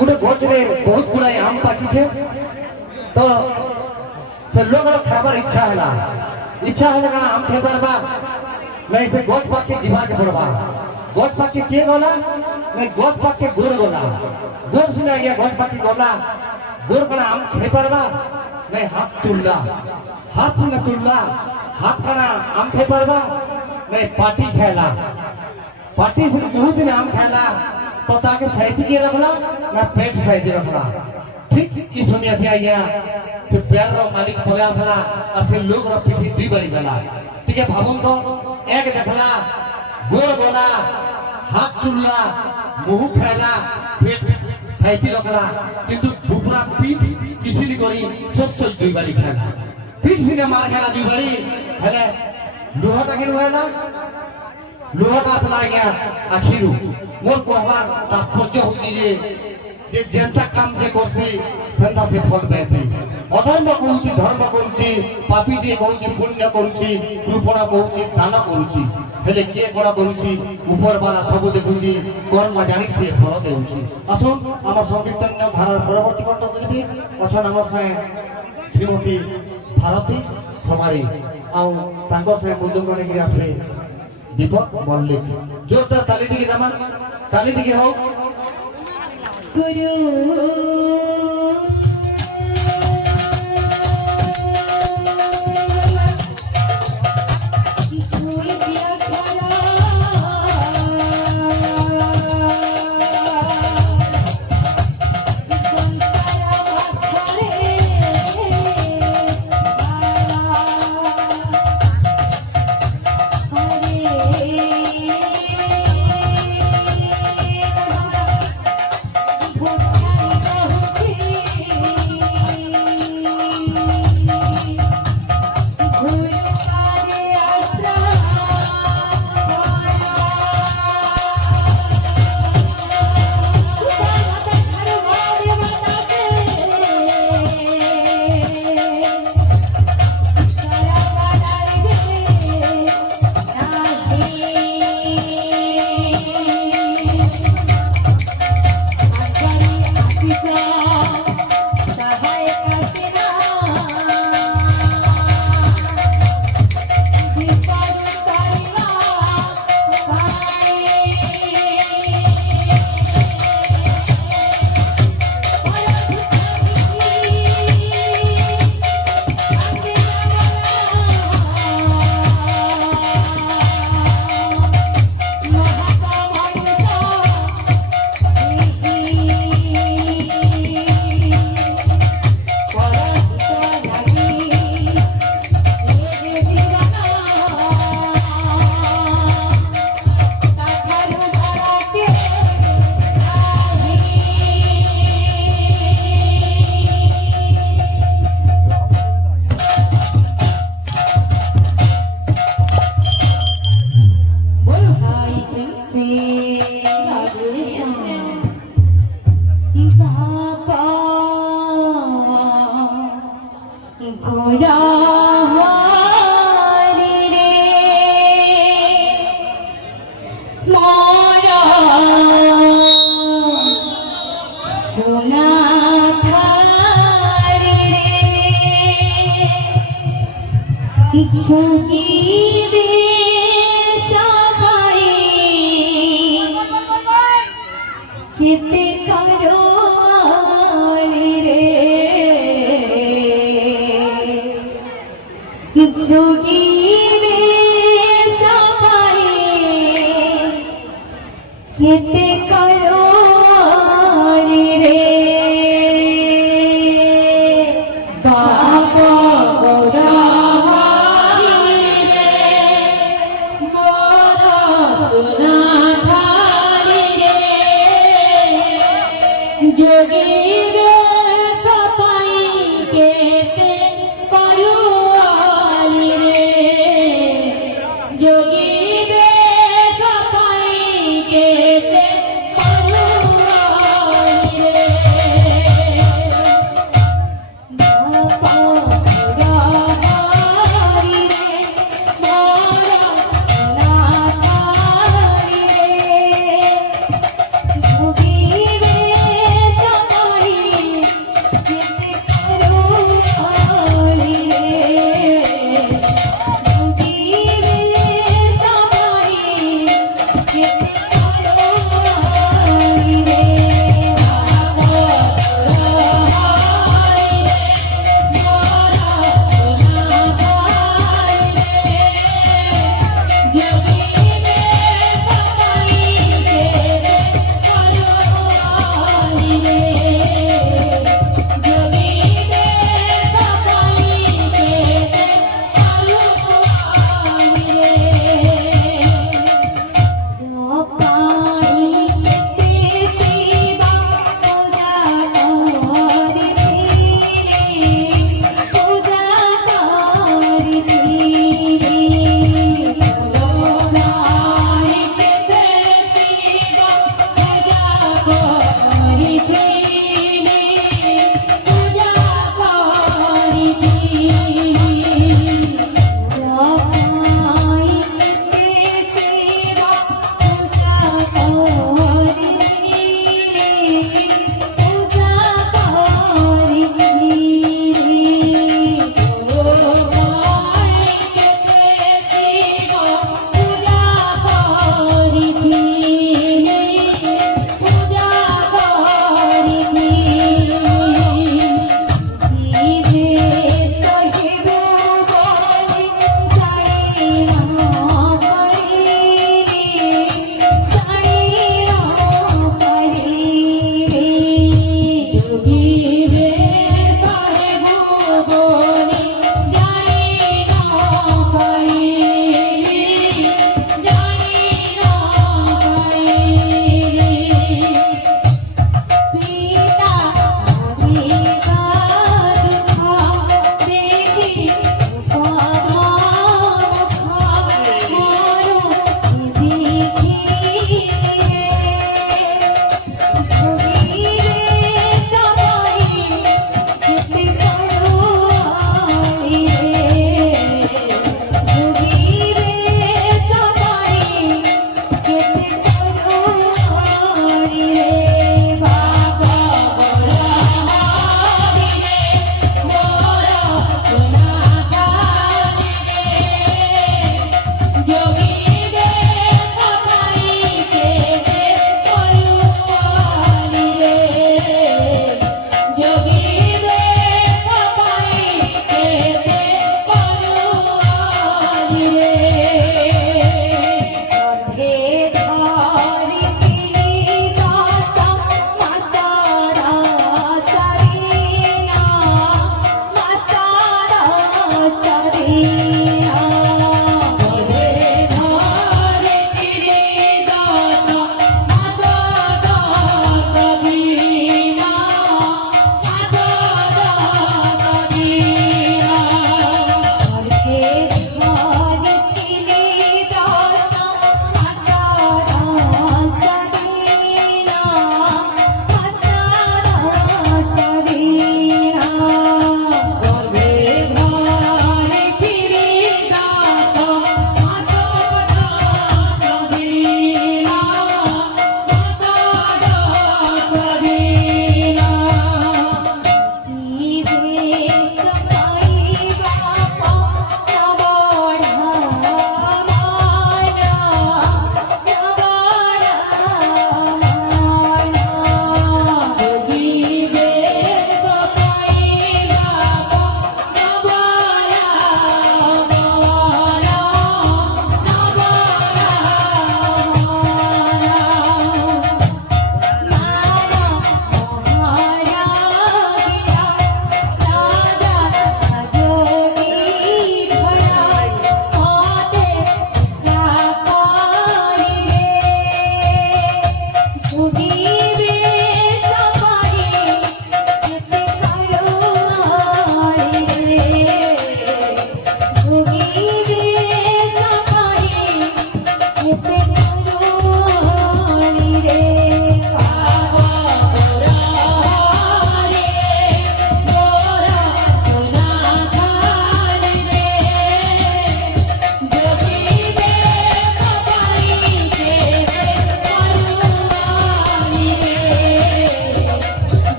गोटे गच रे बहुत गुड़ाए आम पाचिछे तो से लोग खाबार इच्छा है कना आम खाई पारबा नहीं से गच पाक के जीवा के पड़वा गच पाक के किए गला नहीं गच पाक के गुड़ गला गुड़ सुना गया गच पाक के गला गुड़ कना आम खाई पारबा नहीं हाथ तुल्ला हाथ से न तुल्ला हाथ कना आम खाई पारबा नहीं पार्टी खेला पार्टी से बहुत दिन आम खेला तो ताके साइड के रखला ना पेट साइड रखला ठीक ई सुनिया थी आइया से प्यार रो मालिक पले आसला और से लोग रो पीठी दी बड़ी गला ठीक है भाबुन तो एक देखला गोड़ बोला हाथ चुल्ला मुंह खेला पेट साइड रखला किंतु दुपरा पीठ किसी ने करी सस दुई बारी खेला पीठ से मार खेला दुई बारी हेले लोहाटा के होएला लोहाटा असला गया आखिरु मोर कहवार तात्पर्य होची जे जेंता काम जे करसी सेंता से फल पाइसी अधर्म कहूची धर्म करूची पापी टे कहूची पुण्य करूची कृपणा कहूची दान करूची हेले के कोना करूची ऊपर वाला सब देखुची कर्म जानि से फल देउची असुन हमर संकीर्तन्य धारार परवर्ती कंठ चलबी अछन हमर से श्रीमती भारती हमारी आउ तांकर से मुंदु कोने गिरी आसबे दीपक मल्लिक जोरदार ताली टिके दमा ताली टिके हो गुरु Jogi